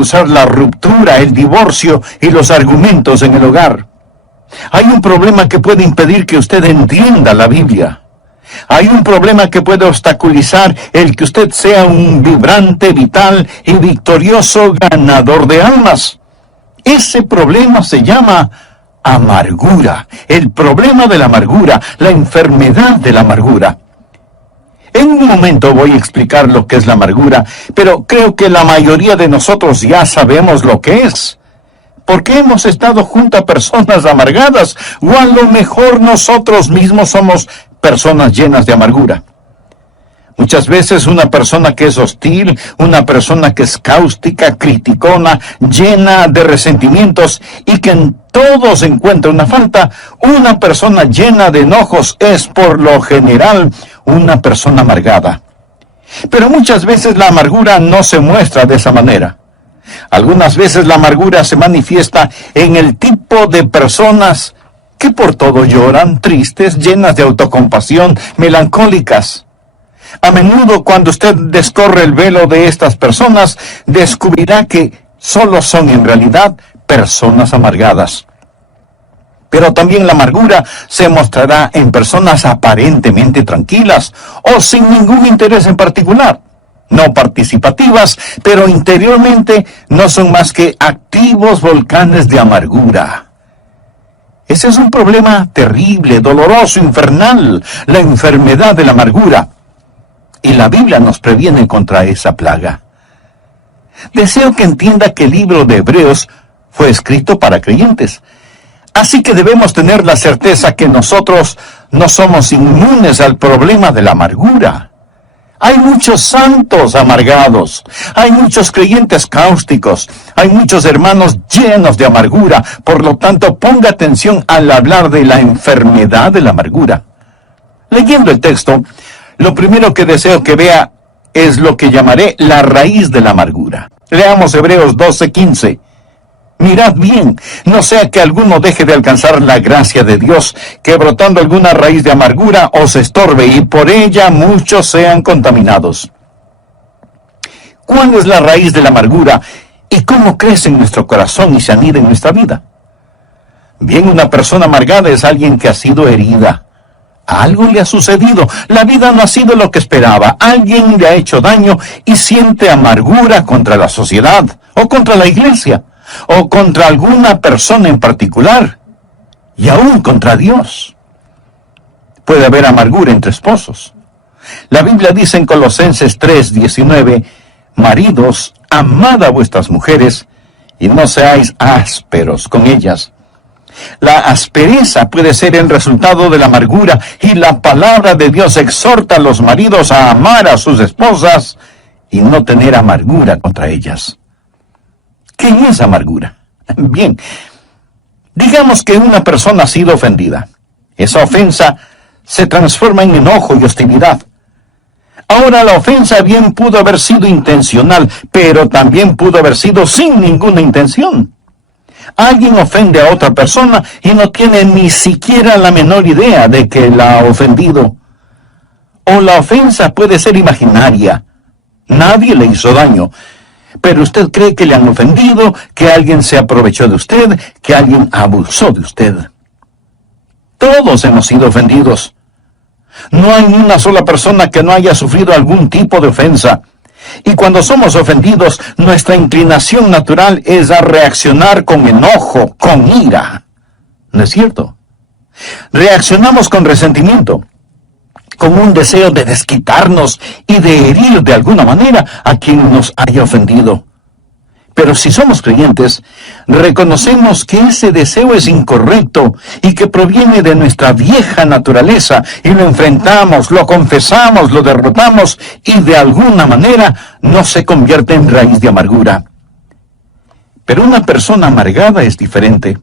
causar la ruptura, el divorcio y los argumentos en el hogar. Hay un problema que puede impedir que usted entienda la Biblia. Hay un problema que puede obstaculizar el que usted sea un vibrante, vital y victorioso ganador de almas. Ese problema se llama amargura. El problema de la amargura, la enfermedad de la amargura. En un momento voy a explicar lo que es la amargura, pero creo que la mayoría de nosotros ya sabemos lo que es. Porque hemos estado junto a personas amargadas, o a lo mejor nosotros mismos somos personas llenas de amargura. Muchas veces una persona que es hostil, una persona que es cáustica, criticona, llena de resentimientos y que en todo se encuentra una falta, una persona llena de enojos es por lo general una persona amargada. Pero muchas veces la amargura no se muestra de esa manera. Algunas veces la amargura se manifiesta en el tipo de personas que por todo lloran, tristes, llenas de autocompasión, melancólicas. A menudo cuando usted descorre el velo de estas personas, descubrirá que solo son en realidad personas amargadas. Pero también la amargura se mostrará en personas aparentemente tranquilas o sin ningún interés en particular. No participativas, pero interiormente no son más que activos volcanes de amargura. Ese es un problema terrible, doloroso, infernal, la enfermedad de la amargura. Y la Biblia nos previene contra esa plaga. Deseo que entienda que el libro de Hebreos fue escrito para creyentes. Así que debemos tener la certeza que nosotros no somos inmunes al problema de la amargura. Hay muchos santos amargados, hay muchos creyentes cáusticos, hay muchos hermanos llenos de amargura. Por lo tanto, ponga atención al hablar de la enfermedad de la amargura. Leyendo el texto, lo primero que deseo que vea es lo que llamaré la raíz de la amargura. Leamos Hebreos 12:15. Mirad bien, no sea que alguno deje de alcanzar la gracia de Dios, que brotando alguna raíz de amargura os estorbe, y por ella muchos sean contaminados. ¿Cuál es la raíz de la amargura y cómo crece en nuestro corazón y se anida en nuestra vida? Bien, una persona amargada es alguien que ha sido herida. Algo le ha sucedido, la vida no ha sido lo que esperaba, alguien le ha hecho daño y siente amargura contra la sociedad, o contra la iglesia, o contra alguna persona en particular, y aún contra Dios. Puede haber amargura entre esposos. La Biblia dice en Colosenses 3:19, maridos, amad a vuestras mujeres, y no seáis ásperos con ellas. La aspereza puede ser el resultado de la amargura, y la palabra de Dios exhorta a los maridos a amar a sus esposas y no tener amargura contra ellas. ¿Qué es amargura? Bien, digamos que una persona ha sido ofendida. Esa ofensa se transforma en enojo y hostilidad. Ahora, la ofensa bien pudo haber sido intencional, pero también pudo haber sido sin ninguna intención. Alguien ofende a otra persona y no tiene ni siquiera la menor idea de que la ha ofendido. O la ofensa puede ser imaginaria. Nadie le hizo daño, pero usted cree que le han ofendido, que alguien se aprovechó de usted, que alguien abusó de usted. Todos hemos sido ofendidos. No hay ni una sola persona que no haya sufrido algún tipo de ofensa. Y cuando somos ofendidos, nuestra inclinación natural es a reaccionar con enojo, con ira. ¿No es cierto? Reaccionamos con resentimiento, con un deseo de desquitarnos y de herir de alguna manera a quien nos haya ofendido. Pero si somos creyentes, reconocemos que ese deseo es incorrecto y que proviene de nuestra vieja naturaleza, y lo enfrentamos, lo confesamos, lo derrotamos, y de alguna manera no se convierte en raíz de amargura. Pero una persona amargada es diferente.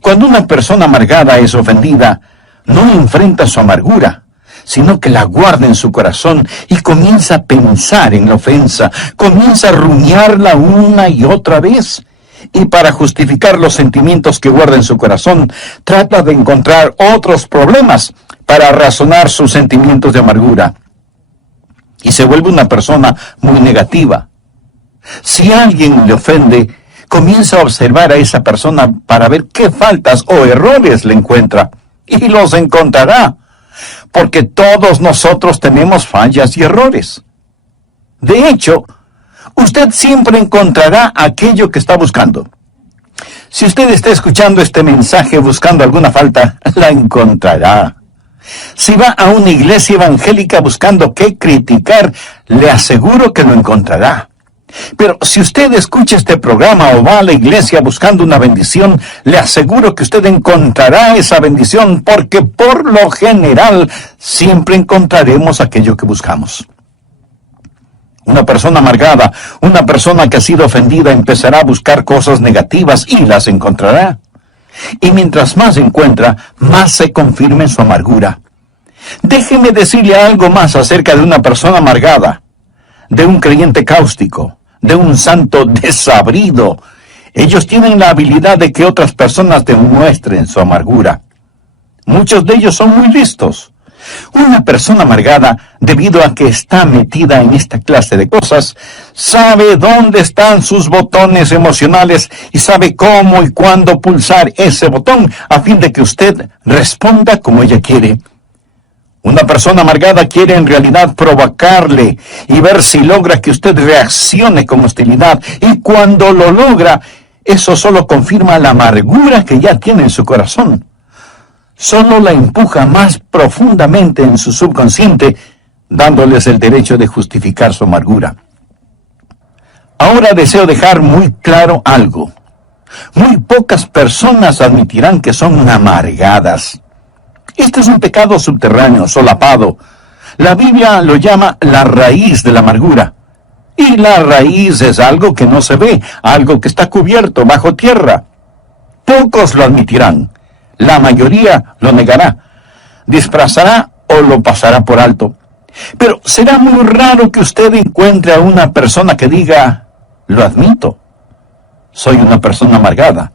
Cuando una persona amargada es ofendida, no enfrenta su amargura, sino que la guarda en su corazón y comienza a pensar en la ofensa, comienza a rumiarla una y otra vez. Y para justificar los sentimientos que guarda en su corazón, trata de encontrar otros problemas para razonar sus sentimientos de amargura. Y se vuelve una persona muy negativa. Si alguien le ofende, comienza a observar a esa persona para ver qué faltas o errores le encuentra. Y los encontrará, porque todos nosotros tenemos fallas y errores. De hecho, usted siempre encontrará aquello que está buscando. Si usted está escuchando este mensaje buscando alguna falta, la encontrará. Si va a una iglesia evangélica buscando qué criticar, le aseguro que lo encontrará. Pero si usted escucha este programa o va a la iglesia buscando una bendición, le aseguro que usted encontrará esa bendición, porque por lo general siempre encontraremos aquello que buscamos. Una persona amargada, una persona que ha sido ofendida, empezará a buscar cosas negativas y las encontrará. Y mientras más encuentra, más se confirma en su amargura. Déjeme decirle algo más acerca de una persona amargada, de un creyente cáustico, de un santo desabrido. Ellos tienen la habilidad de que otras personas demuestren su amargura. Muchos de ellos son muy listos. Una persona amargada, debido a que está metida en esta clase de cosas, sabe dónde están sus botones emocionales y sabe cómo y cuándo pulsar ese botón a fin de que usted responda como ella quiere. Una persona amargada quiere en realidad provocarle y ver si logra que usted reaccione con hostilidad. Y cuando lo logra, eso solo confirma la amargura que ya tiene en su corazón. Solo la empuja más profundamente en su subconsciente, dándoles el derecho de justificar su amargura. Ahora deseo dejar muy claro algo. Muy pocas personas admitirán que son amargadas. Este es un pecado subterráneo, solapado. La Biblia lo llama la raíz de la amargura. Y la raíz es algo que no se ve, algo que está cubierto bajo tierra. Pocos lo admitirán. La mayoría lo negará, disfrazará o lo pasará por alto. Pero será muy raro que usted encuentre a una persona que diga, lo admito, soy una persona amargada.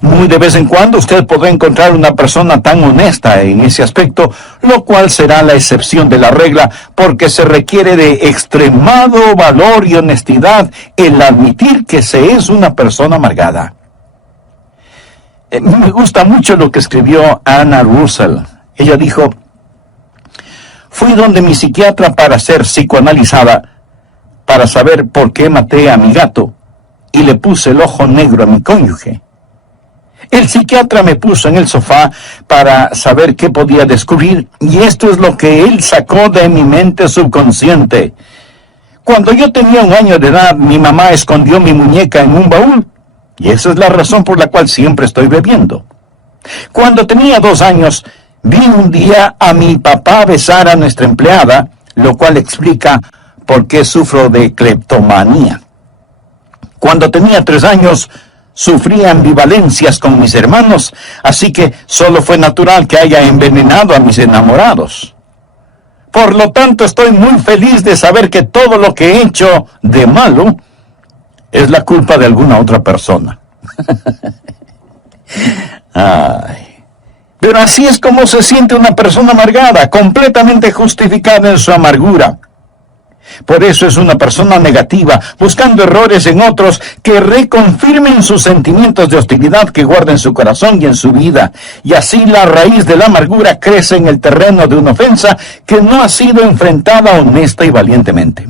Muy de vez en cuando usted podrá encontrar una persona tan honesta en ese aspecto, lo cual será la excepción de la regla, porque se requiere de extremado valor y honestidad el admitir que se es una persona amargada. Me gusta mucho lo que escribió Anna Russell. Ella dijo, fui donde mi psiquiatra para ser psicoanalizada, para saber por qué maté a mi gato, y le puse el ojo negro a mi cónyuge. El psiquiatra me puso en el sofá para saber qué podía descubrir, y esto es lo que él sacó de mi mente subconsciente. Cuando yo tenía 1 año de edad, mi mamá escondió mi muñeca en un baúl, y esa es la razón por la cual siempre estoy bebiendo. Cuando tenía 2 años, vi un día a mi papá besar a nuestra empleada, lo cual explica por qué sufro de cleptomanía. Cuando tenía 3 años, sufrí ambivalencias con mis hermanos, así que solo fue natural que haya envenenado a mis enamorados. Por lo tanto, estoy muy feliz de saber que todo lo que he hecho de malo es la culpa de alguna otra persona. Ay. Pero así es como se siente una persona amargada, completamente justificada en su amargura. Por eso es una persona negativa, buscando errores en otros que reconfirmen sus sentimientos de hostilidad que guarda en su corazón y en su vida. Y así la raíz de la amargura crece en el terreno de una ofensa que no ha sido enfrentada honesta y valientemente.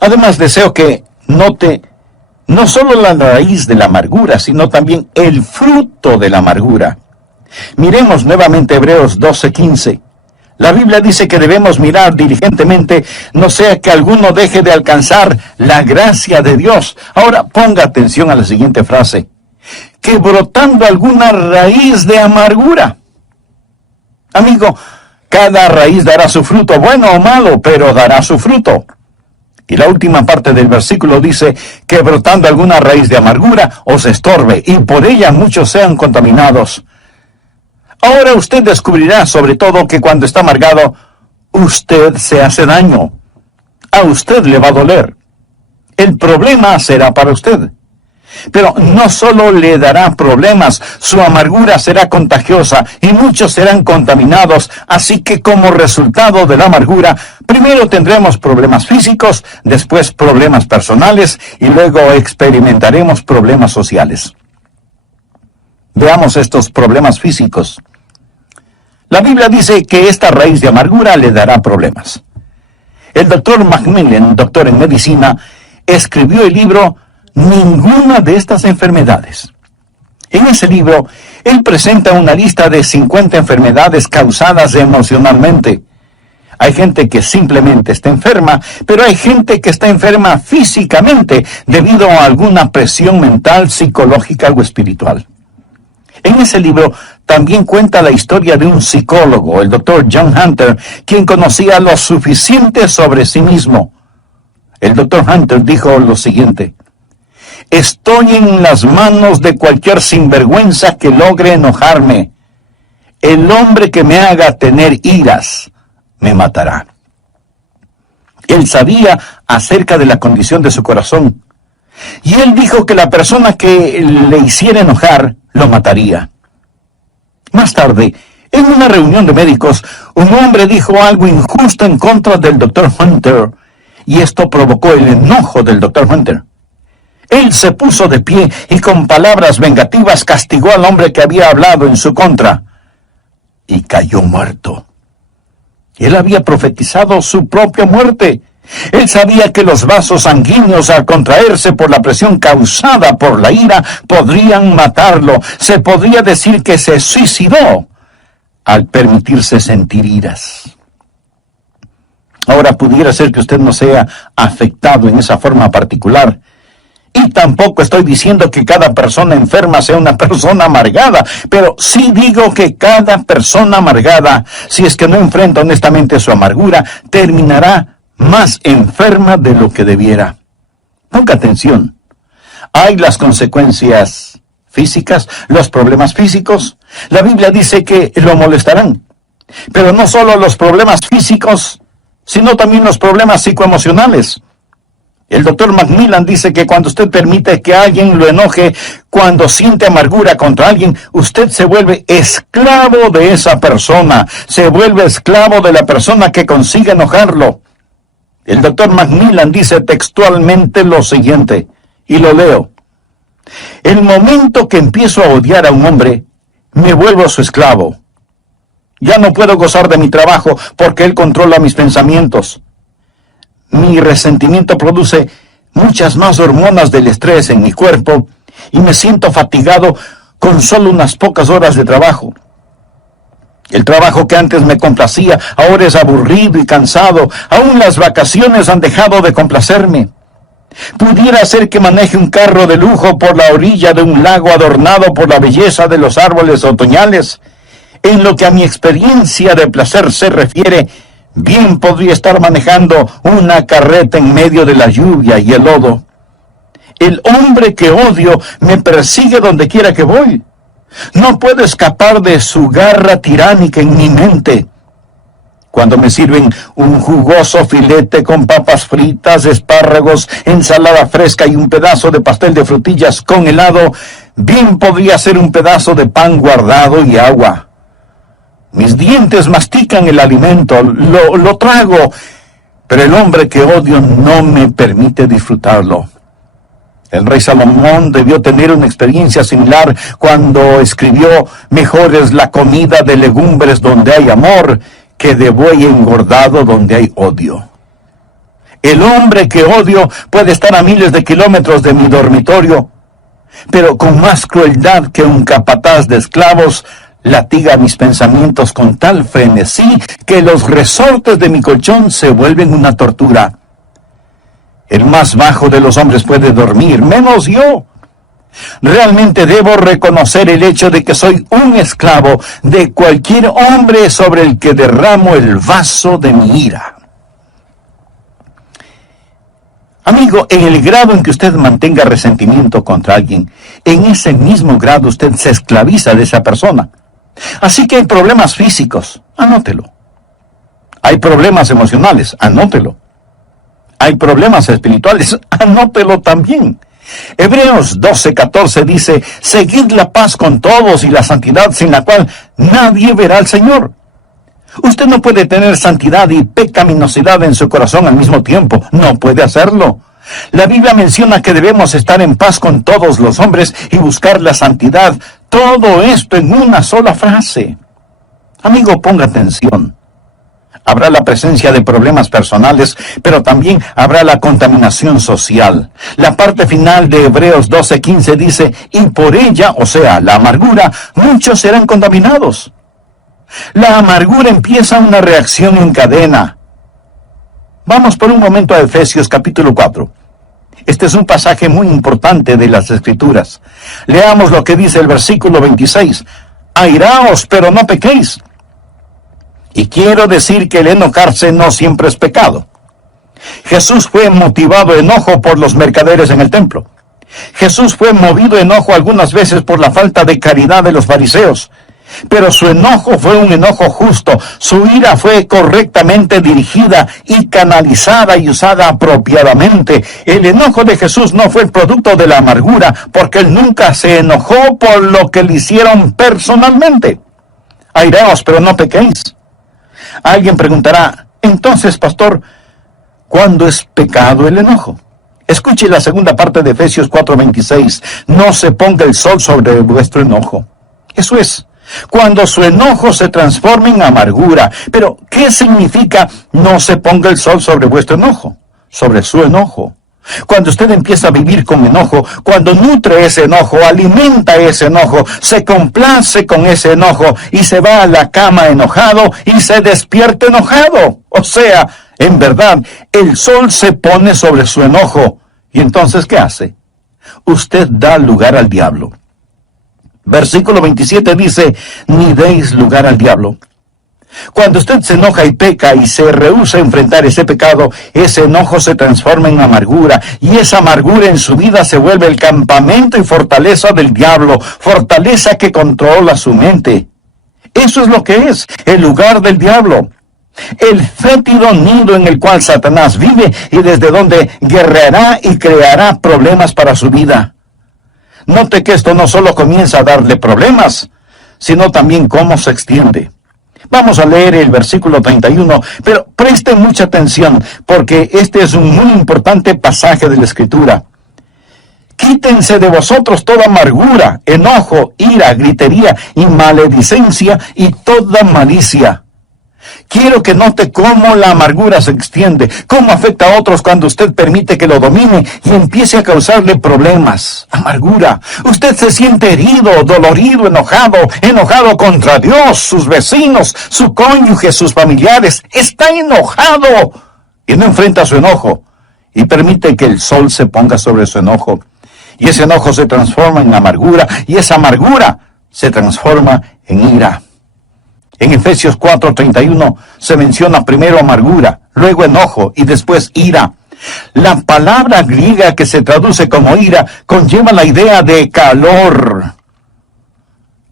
Además, deseo que note no solo la raíz de la amargura, sino también el fruto de la amargura. Miremos nuevamente Hebreos 12:15. La Biblia dice que debemos mirar diligentemente, no sea que alguno deje de alcanzar la gracia de Dios. Ahora ponga atención a la siguiente frase. Que brotando alguna raíz de amargura. Amigo, cada raíz dará su fruto, bueno o malo, pero dará su fruto. Y la última parte del versículo dice que brotando alguna raíz de amargura os estorbe, y por ella muchos sean contaminados. Ahora usted descubrirá sobre todo que cuando está amargado, usted se hace daño. A usted le va a doler. El problema será para usted. Pero no solo le dará problemas, su amargura será contagiosa y muchos serán contaminados. Así que como resultado de la amargura, primero tendremos problemas físicos, después problemas personales y luego experimentaremos problemas sociales. Veamos estos problemas físicos. La Biblia dice que esta raíz de amargura le dará problemas. El doctor Macmillan, doctor en medicina, escribió el libro Ninguna de estas enfermedades. En ese libro, él presenta una lista de 50 enfermedades causadas emocionalmente. Hay gente que simplemente está enferma, pero hay gente que está enferma físicamente debido a alguna presión mental, psicológica o espiritual. En ese libro también cuenta la historia de un psicólogo, el doctor John Hunter, quien conocía lo suficiente sobre sí mismo. El doctor Hunter dijo lo siguiente: estoy en las manos de cualquier sinvergüenza que logre enojarme. El hombre que me haga tener iras me matará. Él sabía acerca de la condición de su corazón, y él dijo que la persona que le hiciera enojar lo mataría. Más tarde, en una reunión de médicos, un hombre dijo algo injusto en contra del doctor Hunter, y esto provocó el enojo del doctor Hunter. Él se puso de pie y con palabras vengativas castigó al hombre que había hablado en su contra, y cayó muerto. Él había profetizado su propia muerte. Él sabía que los vasos sanguíneos, al contraerse por la presión causada por la ira, podrían matarlo. Se podría decir que se suicidó al permitirse sentir iras. Ahora pudiera ser que usted no sea afectado en esa forma particular. Y tampoco estoy diciendo que cada persona enferma sea una persona amargada, pero sí digo que cada persona amargada, si es que no enfrenta honestamente su amargura, terminará más enferma de lo que debiera. Ponga atención. Hay las consecuencias físicas, los problemas físicos. La Biblia dice que lo molestarán. Pero no solo los problemas físicos, sino también los problemas psicoemocionales. El doctor Macmillan dice que cuando usted permite que alguien lo enoje, cuando siente amargura contra alguien, usted se vuelve esclavo de esa persona, se vuelve esclavo de la persona que consigue enojarlo. El doctor Macmillan dice textualmente lo siguiente, y lo leo: el momento que empiezo a odiar a un hombre, me vuelvo su esclavo. Ya no puedo gozar de mi trabajo porque él controla mis pensamientos. Mi resentimiento produce muchas más hormonas del estrés en mi cuerpo y me siento fatigado con solo unas pocas horas de trabajo. El trabajo que antes me complacía ahora es aburrido y cansado. Aún las vacaciones han dejado de complacerme. Pudiera ser que maneje un carro de lujo por la orilla de un lago adornado por la belleza de los árboles otoñales. En lo que a mi experiencia de placer se refiere, bien podría estar manejando una carreta en medio de la lluvia y el lodo. El hombre que odio me persigue donde quiera que voy. No puedo escapar de su garra tiránica en mi mente. Cuando me sirven un jugoso filete con papas fritas, espárragos, ensalada fresca y un pedazo de pastel de frutillas con helado, bien podría ser un pedazo de pan guardado y agua. Mis dientes mastican el alimento, lo trago, pero el hombre que odio no me permite disfrutarlo. El rey Salomón debió tener una experiencia similar cuando escribió: mejor es la comida de legumbres donde hay amor que de buey engordado donde hay odio. El hombre que odio puede estar a miles de kilómetros de mi dormitorio, pero con más crueldad que un capataz de esclavos, latiga mis pensamientos con tal frenesí que los resortes de mi colchón se vuelven una tortura. El más bajo de los hombres puede dormir, menos yo. Realmente debo reconocer el hecho de que soy un esclavo de cualquier hombre sobre el que derramo el vaso de mi ira. Amigo, en el grado en que usted mantenga resentimiento contra alguien, en ese mismo grado usted se esclaviza de esa persona. Así que hay problemas físicos, anótelo. Hay problemas emocionales, anótelo. Hay problemas espirituales, anótelo también. Hebreos 12:14 dice, seguid la paz con todos y la santidad sin la cual nadie verá al Señor. Usted no puede tener santidad y pecaminosidad en su corazón al mismo tiempo. No puede hacerlo. La Biblia menciona que debemos estar en paz con todos los hombres y buscar la santidad. Todo esto en una sola frase. Amigo, ponga atención. Habrá la presencia de problemas personales, pero también habrá la contaminación social. La parte final de Hebreos 12:15 dice, y por ella, o sea, la amargura, muchos serán contaminados. La amargura empieza una reacción en cadena. Vamos por un momento a Efesios capítulo 4. Este es un pasaje muy importante de las Escrituras. Leamos lo que dice el versículo 26. Airaos, pero no pequéis. Y quiero decir que el enojarse no siempre es pecado. Jesús fue motivado a enojo por los mercaderes en el templo. Jesús fue movido a enojo algunas veces por la falta de caridad de los fariseos. Pero su enojo fue un enojo justo. Su ira fue correctamente dirigida y canalizada y usada apropiadamente. El enojo de Jesús no fue el producto de la amargura, porque él nunca se enojó por lo que le hicieron personalmente. Airaos, pero no pequéis. Alguien preguntará, entonces, pastor, ¿cuándo es pecado el enojo? Escuche la segunda parte de Efesios 4:26. No se ponga el sol sobre vuestro enojo. Eso es, cuando su enojo se transforma en amargura. Pero, ¿qué significa no se ponga el sol sobre vuestro enojo? Sobre su enojo. Cuando usted empieza a vivir con enojo, cuando nutre ese enojo, alimenta ese enojo, se complace con ese enojo y se va a la cama enojado y se despierta enojado. O sea, en verdad, el sol se pone sobre su enojo. ¿Y entonces qué hace? Usted da lugar al diablo. Versículo 27 dice, ni deis lugar al diablo. Cuando usted se enoja y peca y se rehúsa a enfrentar ese pecado, ese enojo se transforma en amargura, y esa amargura en su vida se vuelve el campamento y fortaleza del diablo, fortaleza que controla su mente. Eso es lo que es, el lugar del diablo. El fétido nido en el cual Satanás vive y desde donde guerreará y creará problemas para su vida. Note que esto no solo comienza a darle problemas, sino también cómo se extiende. Vamos a leer el versículo 31, pero presten mucha atención, porque este es un muy importante pasaje de la Escritura. Quítense de vosotros toda amargura, enojo, ira, gritería y maledicencia y toda malicia. Quiero que note cómo la amargura se extiende, cómo afecta a otros cuando usted permite que lo domine y empiece a causarle problemas. Amargura. Usted se siente herido, dolorido, enojado contra Dios, sus vecinos, su cónyuge, sus familiares. Está enojado y no enfrenta su enojo y permite que el sol se ponga sobre su enojo. Y ese enojo se transforma en amargura y esa amargura se transforma en ira. En Efesios 4:31 se menciona primero amargura, luego enojo y después ira. La palabra griega que se traduce como ira conlleva la idea de calor,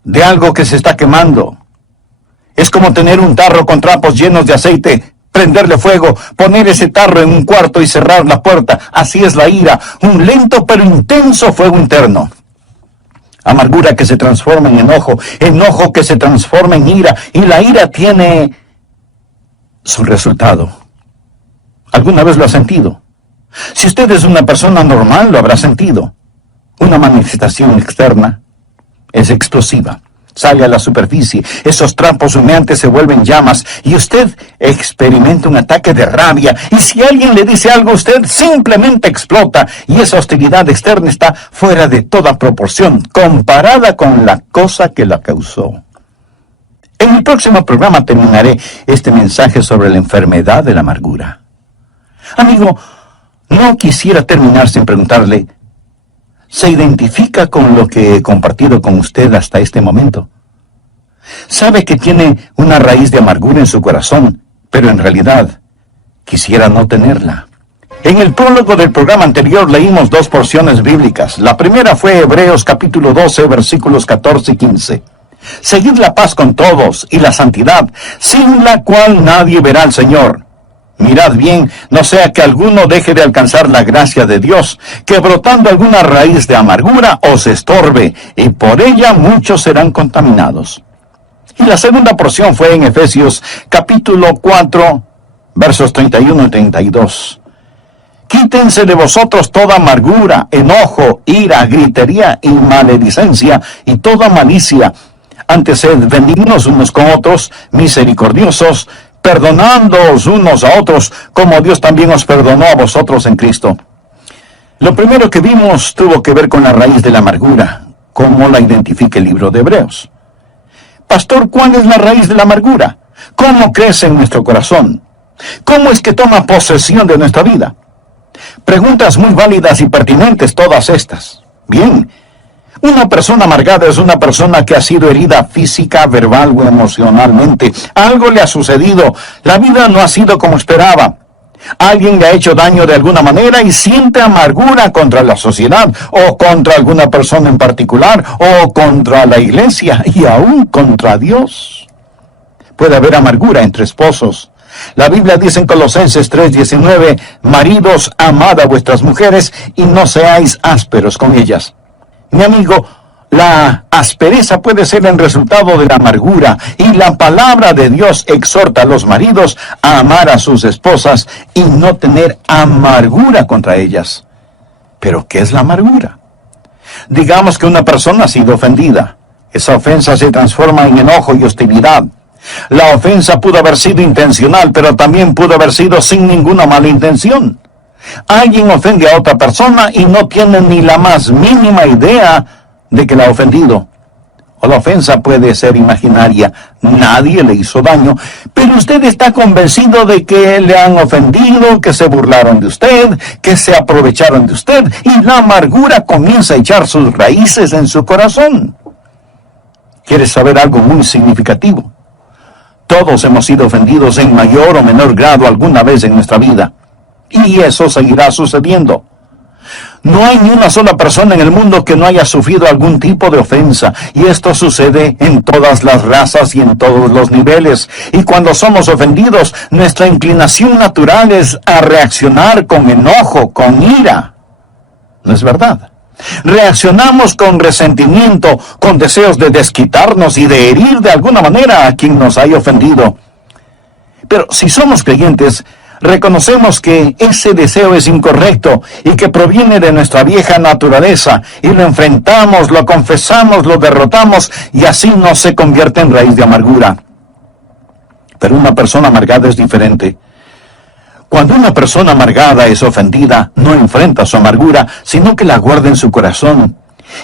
de algo que se está quemando. Es como tener un tarro con trapos llenos de aceite, prenderle fuego, poner ese tarro en un cuarto y cerrar la puerta. Así es la ira, un lento pero intenso fuego interno. Amargura que se transforma en enojo, enojo que se transforma en ira, y la ira tiene su resultado. ¿Alguna vez lo ha sentido? Si usted es una persona normal, lo habrá sentido. Una manifestación externa es explosiva. Sale a la superficie, esos trapos humeantes se vuelven llamas y usted experimenta un ataque de rabia. Y si alguien le dice algo, usted simplemente explota y esa hostilidad externa está fuera de toda proporción comparada con la cosa que la causó. En el próximo programa terminaré este mensaje sobre la enfermedad de la amargura. Amigo, no quisiera terminar sin preguntarle, ¿se identifica con lo que he compartido con usted hasta este momento? Sabe que tiene una raíz de amargura en su corazón, pero en realidad quisiera no tenerla. En el prólogo del programa anterior leímos dos porciones bíblicas. La primera fue Hebreos capítulo 12, versículos 14 y 15. Seguid la paz con todos y la santidad, sin la cual nadie verá al Señor. Mirad bien, no sea que alguno deje de alcanzar la gracia de Dios, que brotando alguna raíz de amargura os estorbe, y por ella muchos serán contaminados. Y la segunda porción fue en Efesios capítulo 4, versos 31 y 32. Quítense de vosotros toda amargura, enojo, ira, gritería y maledicencia, y toda malicia. Antes sed benignos unos con otros, misericordiosos, perdonándoos unos a otros, como Dios también os perdonó a vosotros en Cristo. Lo primero que vimos tuvo que ver con la raíz de la amargura, como la identifica el libro de Hebreos. Pastor, ¿cuál es la raíz de la amargura? ¿Cómo crece en nuestro corazón? ¿Cómo es que toma posesión de nuestra vida? Preguntas muy válidas y pertinentes todas estas. Bien, una persona amargada es una persona que ha sido herida física, verbal o emocionalmente. Algo le ha sucedido. La vida no ha sido como esperaba. Alguien le ha hecho daño de alguna manera y siente amargura contra la sociedad, o contra alguna persona en particular, o contra la iglesia, y aún contra Dios. Puede haber amargura entre esposos. La Biblia dice en Colosenses 3:19, maridos, amad a vuestras mujeres y no seáis ásperos con ellas. Mi amigo, la aspereza puede ser el resultado de la amargura, y la palabra de Dios exhorta a los maridos a amar a sus esposas y no tener amargura contra ellas. ¿Pero qué es la amargura? Digamos que una persona ha sido ofendida. Esa ofensa se transforma en enojo y hostilidad. La ofensa pudo haber sido intencional, pero también pudo haber sido sin ninguna mala intención. Alguien ofende a otra persona y no tiene ni la más mínima idea de que la ha ofendido. O la ofensa puede ser imaginaria, nadie le hizo daño, pero usted está convencido de que le han ofendido, que se burlaron de usted, que se aprovecharon de usted, y la amargura comienza a echar sus raíces en su corazón. ¿Quieres saber algo muy significativo? Todos hemos sido ofendidos en mayor o menor grado alguna vez en nuestra vida. Y eso seguirá sucediendo. No hay ni una sola persona en el mundo que no haya sufrido algún tipo de ofensa. Y esto sucede en todas las razas y en todos los niveles. Y cuando somos ofendidos, nuestra inclinación natural es a reaccionar con enojo, con ira. ¿No es verdad? Reaccionamos con resentimiento, con deseos de desquitarnos y de herir de alguna manera a quien nos haya ofendido. Pero si somos creyentes, reconocemos que ese deseo es incorrecto y que proviene de nuestra vieja naturaleza, y lo enfrentamos, lo confesamos, lo derrotamos, y así no se convierte en raíz de amargura. Pero una persona amargada es diferente. Cuando una persona amargada es ofendida, no enfrenta su amargura, sino que la guarda en su corazón.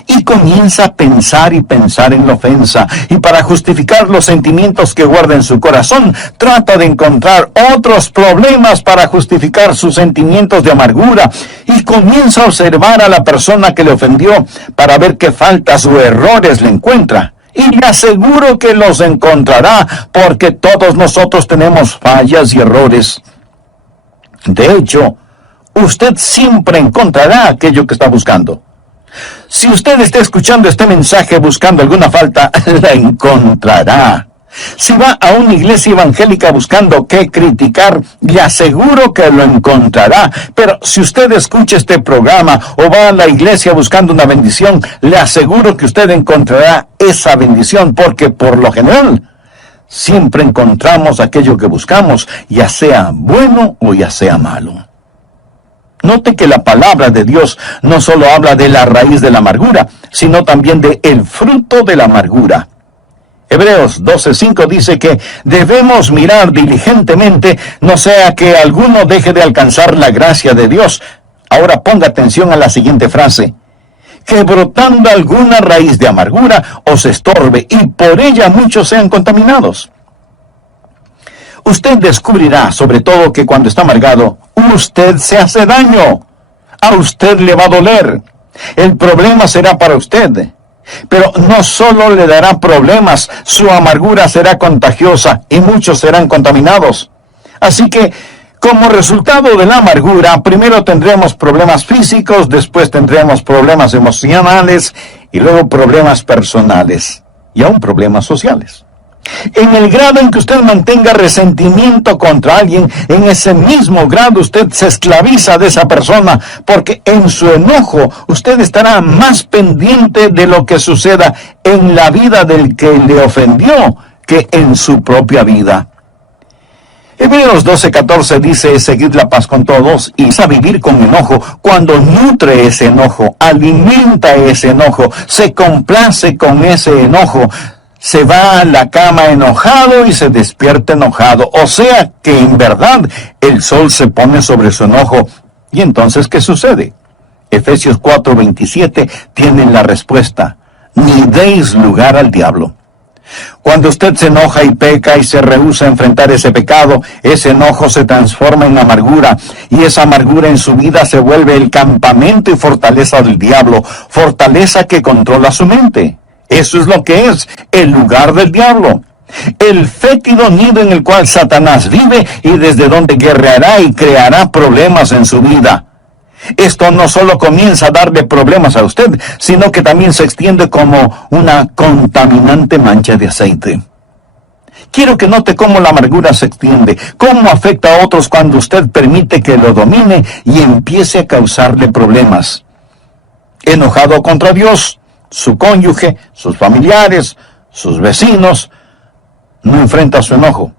Y comienza a pensar y pensar en la ofensa. Y para justificar los sentimientos que guarda en su corazón, trata de encontrar otros problemas para justificar sus sentimientos de amargura. Y comienza a observar a la persona que le ofendió para ver qué faltas o errores le encuentra. Y le aseguro que los encontrará, porque todos nosotros tenemos fallas y errores. De hecho, usted siempre encontrará aquello que está buscando. Si usted está escuchando este mensaje buscando alguna falta, la encontrará. Si va a una iglesia evangélica buscando qué criticar, le aseguro que lo encontrará. Pero si usted escucha este programa o va a la iglesia buscando una bendición, le aseguro que usted encontrará esa bendición, porque por lo general siempre encontramos aquello que buscamos, ya sea bueno o ya sea malo. Note que la palabra de Dios no solo habla de la raíz de la amargura, sino también de el fruto de la amargura. Hebreos 12:5 dice que debemos mirar diligentemente, no sea que alguno deje de alcanzar la gracia de Dios. Ahora ponga atención a la siguiente frase: que brotando alguna raíz de amargura os estorbe, y por ella muchos sean contaminados. Usted descubrirá, sobre todo, que cuando está amargado, usted se hace daño. A usted le va a doler. El problema será para usted. Pero no solo le dará problemas, su amargura será contagiosa y muchos serán contaminados. Así que, como resultado de la amargura, primero tendremos problemas físicos, después tendremos problemas emocionales y luego problemas personales y aún problemas sociales. En el grado en que usted mantenga resentimiento contra alguien, en ese mismo grado usted se esclaviza de esa persona, porque en su enojo usted estará más pendiente de lo que suceda en la vida del que le ofendió que en su propia vida. Hebreos 12:14 dice: seguid la paz con todos y a vivir con enojo. Cuando nutre ese enojo, alimenta ese enojo, se complace con ese enojo, se va a la cama enojado y se despierta enojado. O sea que en verdad el sol se pone sobre su enojo. ¿Y entonces qué sucede? Efesios 4:27 tiene la respuesta: ni deis lugar al diablo. Cuando usted se enoja y peca y se rehúsa a enfrentar ese pecado, ese enojo se transforma en amargura, y esa amargura en su vida se vuelve el campamento y fortaleza del diablo, fortaleza que controla su mente. Eso es lo que es el lugar del diablo, el fétido nido en el cual Satanás vive y desde donde guerreará y creará problemas en su vida. Esto no solo comienza a darle problemas a usted, sino que también se extiende como una contaminante mancha de aceite. Quiero que note cómo la amargura se extiende, cómo afecta a otros cuando usted permite que lo domine y empiece a causarle problemas. Enojado contra Dios, su cónyuge, sus familiares, sus vecinos, no enfrenta su enojo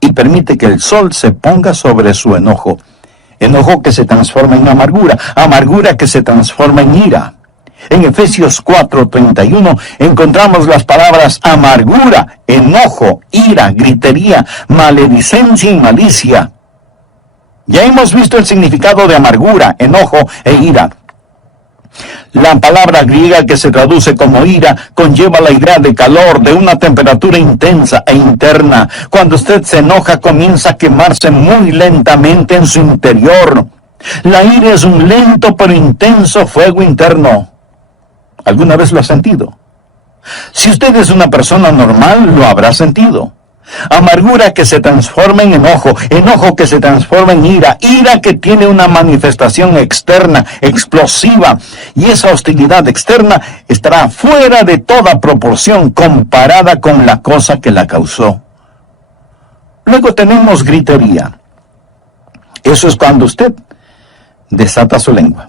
y permite que el sol se ponga sobre su enojo. Enojo que se transforma en amargura, amargura que se transforma en ira. En Efesios 4:31 encontramos las palabras amargura, enojo, ira, gritería, maledicencia y malicia. Ya hemos visto el significado de amargura, enojo e ira. La palabra griega que se traduce como ira conlleva la idea de calor, de una temperatura intensa e interna. Cuando usted se enoja, comienza a quemarse muy lentamente en su interior. La ira es un lento pero intenso fuego interno. ¿Alguna vez lo ha sentido? Si usted es una persona normal, lo habrá sentido. Amargura que se transforma en enojo, enojo que se transforma en ira, ira que tiene una manifestación externa, explosiva, y esa hostilidad externa estará fuera de toda proporción comparada con la cosa que la causó. Luego tenemos gritería. Eso es cuando usted desata su lengua.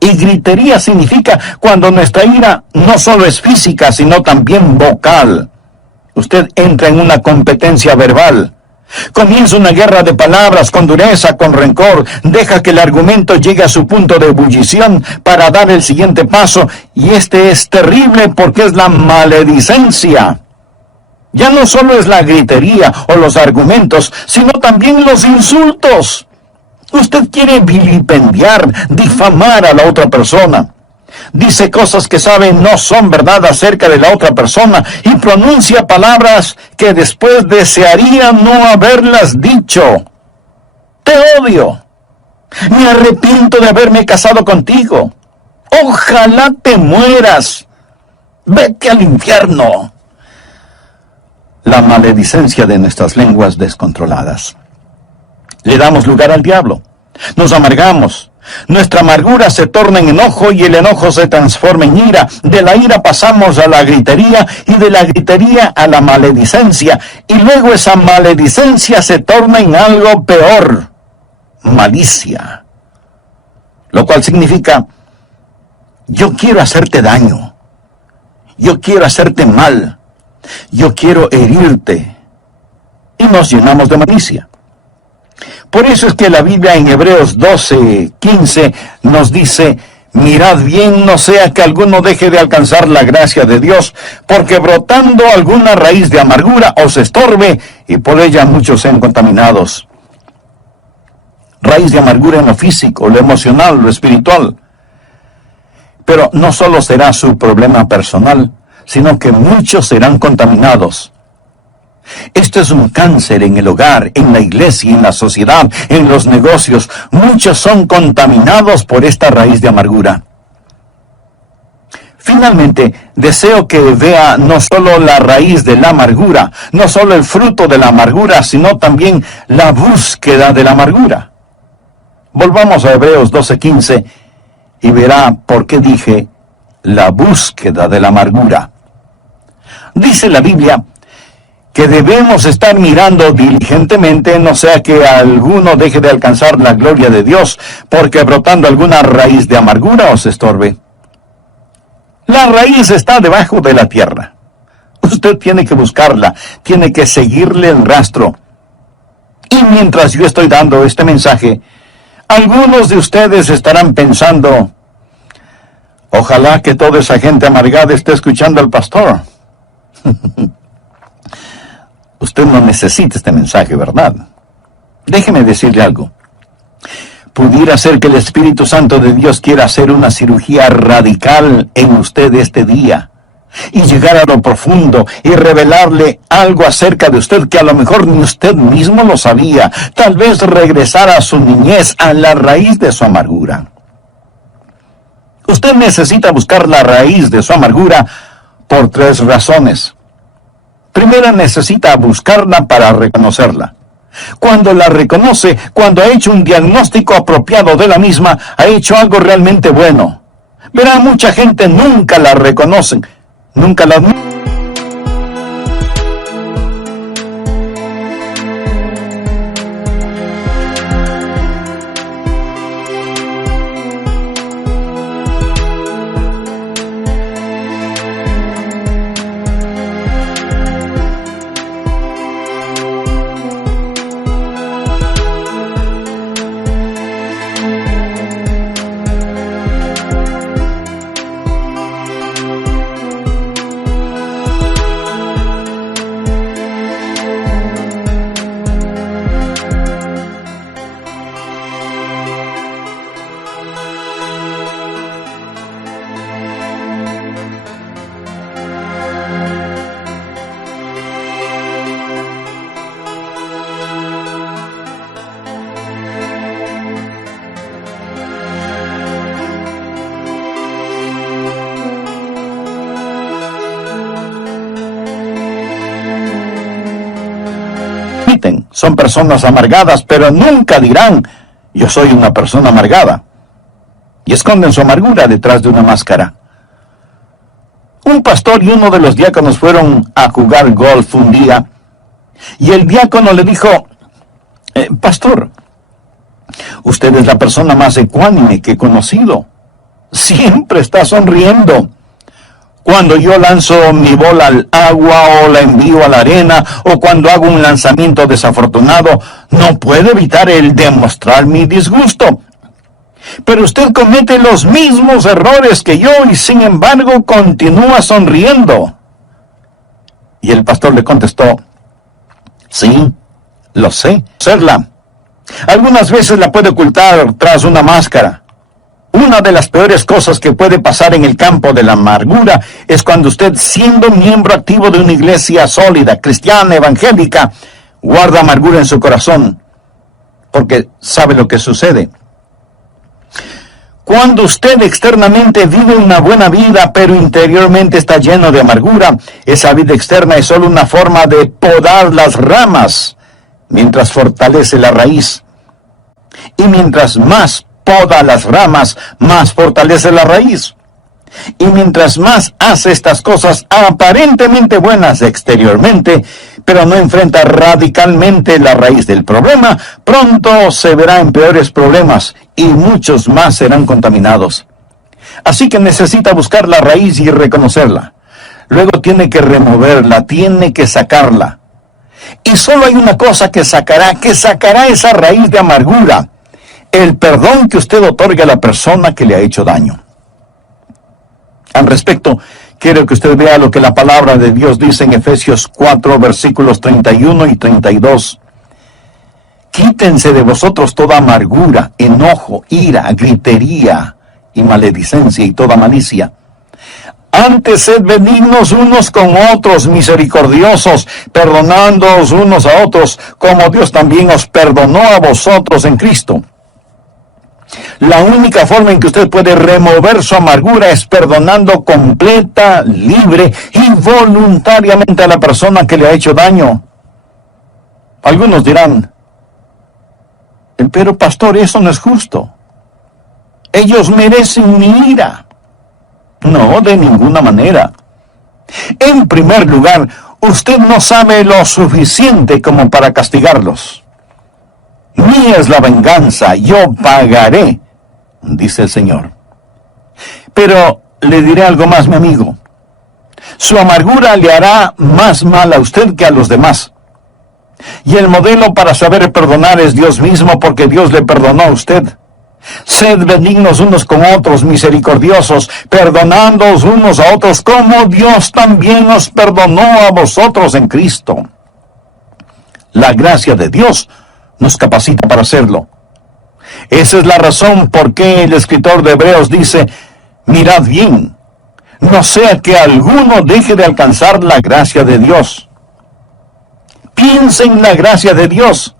Y gritería significa cuando nuestra ira no solo es física, sino también vocal. Usted entra en una competencia verbal. Comienza una guerra de palabras con dureza, con rencor. Deja que el argumento llegue a su punto de ebullición para dar el siguiente paso. Y este es terrible porque es la maledicencia. Ya no solo es la gritería o los argumentos, sino también los insultos. Usted quiere vilipendiar, difamar a la otra persona. Dice cosas que sabe no son verdad acerca de la otra persona y pronuncia palabras que después desearía no haberlas dicho. Te odio. Me arrepiento de haberme casado contigo. Ojalá te mueras. Vete al infierno. La maledicencia de nuestras lenguas descontroladas. Le damos lugar al diablo. Nos amargamos. Nuestra amargura se torna en enojo y el enojo se transforma en ira. De la ira pasamos a la gritería y de la gritería a la maledicencia. Y luego esa maledicencia se torna en algo peor, malicia. Lo cual significa, yo quiero hacerte daño. Yo quiero hacerte mal. Yo quiero herirte. Y nos llenamos de malicia. Por eso es que la Biblia en Hebreos 12:15 nos dice, mirad bien, no sea que alguno deje de alcanzar la gracia de Dios, porque brotando alguna raíz de amargura os estorbe, y por ella muchos sean contaminados. Raíz de amargura en lo físico, lo emocional, lo espiritual. Pero no solo será su problema personal, sino que muchos serán contaminados. Esto es un cáncer en el hogar, en la iglesia, en la sociedad, en los negocios. Muchos son contaminados por esta raíz de amargura. Finalmente, deseo que vea no solo la raíz de la amargura, no solo el fruto de la amargura, sino también la búsqueda de la amargura. Volvamos a Hebreos 12:15 y verá por qué dije la búsqueda de la amargura. Dice la Biblia que debemos estar mirando diligentemente, no sea que alguno deje de alcanzar la gloria de Dios, porque brotando alguna raíz de amargura os estorbe. La raíz está debajo de la tierra. Usted tiene que buscarla, tiene que seguirle el rastro. Y mientras yo estoy dando este mensaje, algunos de ustedes estarán pensando, ojalá que toda esa gente amargada esté escuchando al pastor. Usted no necesita este mensaje, ¿verdad? Déjeme decirle algo. Pudiera ser que el Espíritu Santo de Dios quiera hacer una cirugía radical en usted este día y llegar a lo profundo y revelarle algo acerca de usted que a lo mejor ni usted mismo lo sabía. Tal vez regresar a su niñez, a la raíz de su amargura. Usted necesita buscar la raíz de su amargura por 3 razones. Primero, necesita buscarla para reconocerla. Cuando la reconoce, cuando ha hecho un diagnóstico apropiado de la misma, ha hecho algo realmente bueno. Verá, mucha gente nunca la reconoce, nunca la admite. Son personas amargadas, pero nunca dirán, yo soy una persona amargada. Y esconden su amargura detrás de una máscara. Un pastor y uno de los diáconos fueron a jugar golf un día, y el diácono le dijo, pastor, usted es la persona más ecuánime que he conocido. Siempre está sonriendo. Cuando yo lanzo mi bola al agua o la envío a la arena o cuando hago un lanzamiento desafortunado, no puedo evitar el demostrar mi disgusto. Pero usted comete los mismos errores que yo y sin embargo continúa sonriendo. Y el pastor le contestó, sí, lo sé, serla. Algunas veces la puede ocultar tras una máscara. Una de las peores cosas que puede pasar en el campo de la amargura es cuando usted, siendo miembro activo de una iglesia sólida, cristiana, evangélica, guarda amargura en su corazón, porque sabe lo que sucede. Cuando usted externamente vive una buena vida, pero interiormente está lleno de amargura, esa vida externa es solo una forma de podar las ramas, mientras fortalece la raíz. Y mientras más poda las ramas, más fortalece la raíz. Y mientras más hace estas cosas aparentemente buenas exteriormente, pero no enfrenta radicalmente la raíz del problema, pronto se verá en peores problemas y muchos más serán contaminados. Así que necesita buscar la raíz y reconocerla. Luego tiene que removerla, tiene que sacarla. Y solo hay una cosa que sacará esa raíz de amargura: el perdón que usted otorga a la persona que le ha hecho daño. Al respecto, quiero que usted vea lo que la palabra de Dios dice en Efesios 4, versículos 31 y 32. Quítense de vosotros toda amargura, enojo, ira, gritería y maledicencia y toda malicia. Antes sed benignos unos con otros, misericordiosos, perdonándoos unos a otros, como Dios también os perdonó a vosotros en Cristo. La única forma en que usted puede remover su amargura es perdonando completa, libre y voluntariamente a la persona que le ha hecho daño. Algunos dirán, pero pastor, eso no es justo. Ellos merecen mi ira. No, de ninguna manera. En primer lugar, usted no sabe lo suficiente como para castigarlos. Mía es la venganza, yo pagaré, dice el Señor. Pero le diré algo más, mi amigo. Su amargura le hará más mal a usted que a los demás. Y el modelo para saber perdonar es Dios mismo, porque Dios le perdonó a usted. Sed benignos unos con otros, misericordiosos, perdonándoos unos a otros, como Dios también os perdonó a vosotros en Cristo. La gracia de Dios nos capacita para hacerlo. Esa es la razón por qué el escritor de Hebreos dice, mirad bien, no sea que alguno deje de alcanzar la gracia de Dios. Piense en la gracia de Dios,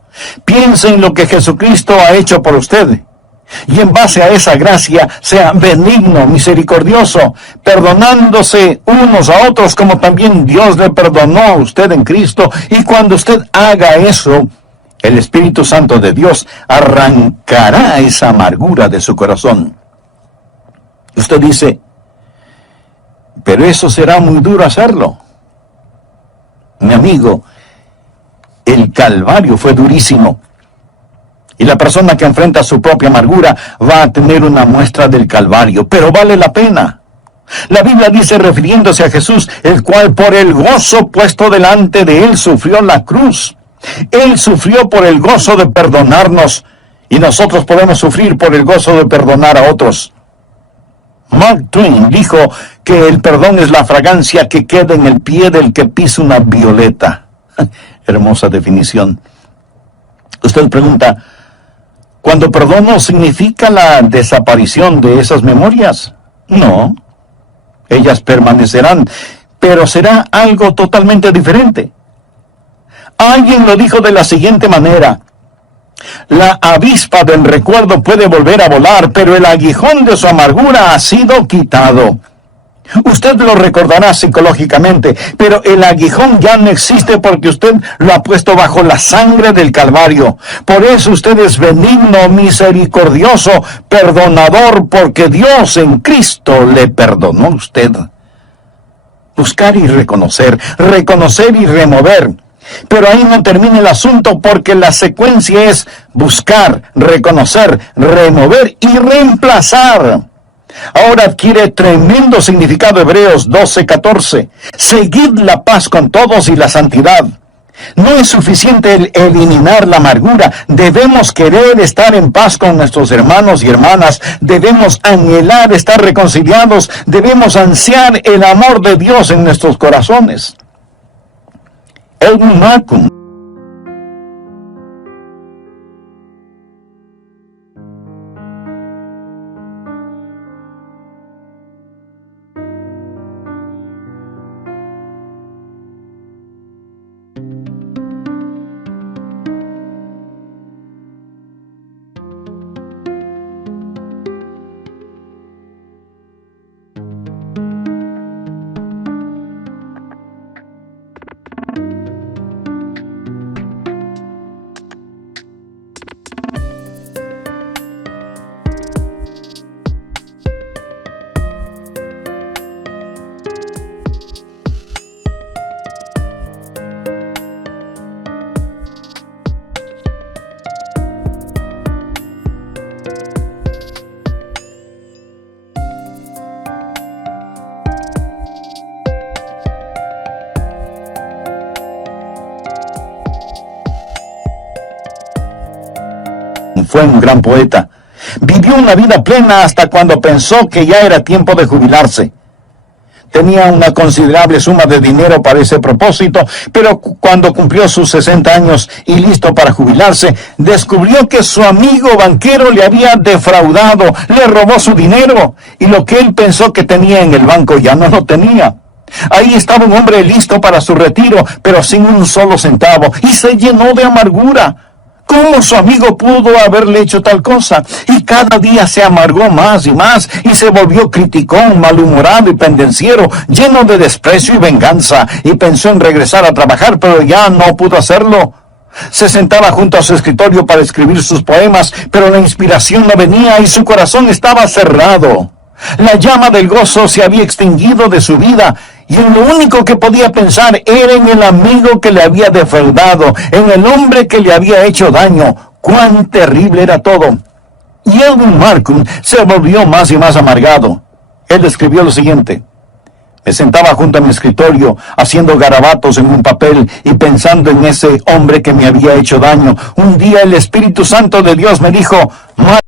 piense en lo que Jesucristo ha hecho por usted. Y en base a esa gracia, sea benigno, misericordioso, perdonándose unos a otros como también Dios le perdonó a usted en Cristo. Y cuando usted haga eso, el Espíritu Santo de Dios arrancará esa amargura de su corazón. Usted dice, pero eso será muy duro hacerlo. Mi amigo, el Calvario fue durísimo. Y la persona que enfrenta su propia amargura va a tener una muestra del Calvario, pero vale la pena. La Biblia dice, refiriéndose a Jesús, el cual por el gozo puesto delante de él sufrió la cruz. Él sufrió por el gozo de perdonarnos, y nosotros podemos sufrir por el gozo de perdonar a otros. Mark Twain dijo que el perdón es la fragancia que queda en el pie del que pisa una violeta. Hermosa definición. Usted pregunta, ¿cuando perdono significa la desaparición de esas memorias? No, ellas permanecerán, pero será algo totalmente diferente. Alguien lo dijo de la siguiente manera, la avispa del recuerdo puede volver a volar, pero el aguijón de su amargura ha sido quitado. Usted lo recordará psicológicamente, pero el aguijón ya no existe porque usted lo ha puesto bajo la sangre del Calvario. Por eso usted es benigno, misericordioso, perdonador, porque Dios en Cristo le perdonó a usted. Buscar y reconocer y remover. Pero ahí no termina el asunto, porque la secuencia es buscar, reconocer, remover y reemplazar. Ahora adquiere tremendo significado Hebreos 12:14. Seguid la paz con todos y la santidad. No es suficiente el eliminar la amargura. Debemos querer estar en paz con nuestros hermanos y hermanas. Debemos anhelar estar reconciliados. Debemos ansiar el amor de Dios en nuestros corazones. Edmund Malcolm fue un gran poeta. Vivió una vida plena hasta cuando pensó que ya era tiempo de jubilarse. Tenía una considerable suma de dinero para ese propósito, pero cuando cumplió sus 60 años y listo para jubilarse, descubrió que su amigo banquero le había defraudado, le robó su dinero, y lo que él pensó que tenía en el banco ya no lo tenía. Ahí estaba un hombre listo para su retiro, pero sin un solo centavo, y se llenó de amargura. ¿Cómo su amigo pudo haberle hecho tal cosa? Y cada día se amargó más y más, y se volvió criticón, malhumorado y pendenciero, lleno de desprecio y venganza, y pensó en regresar a trabajar, pero ya no pudo hacerlo. Se sentaba junto a su escritorio para escribir sus poemas, pero la inspiración no venía y su corazón estaba cerrado. La llama del gozo se había extinguido de su vida, Y en lo único que podía pensar era en el amigo que le había defraudado, en el hombre que le había hecho daño. ¡Cuán terrible era todo! Y Edwin Markham se volvió más y más amargado. Él escribió lo siguiente: me sentaba junto a mi escritorio, haciendo garabatos en un papel y pensando en ese hombre que me había hecho daño. Un día el Espíritu Santo de Dios me dijo: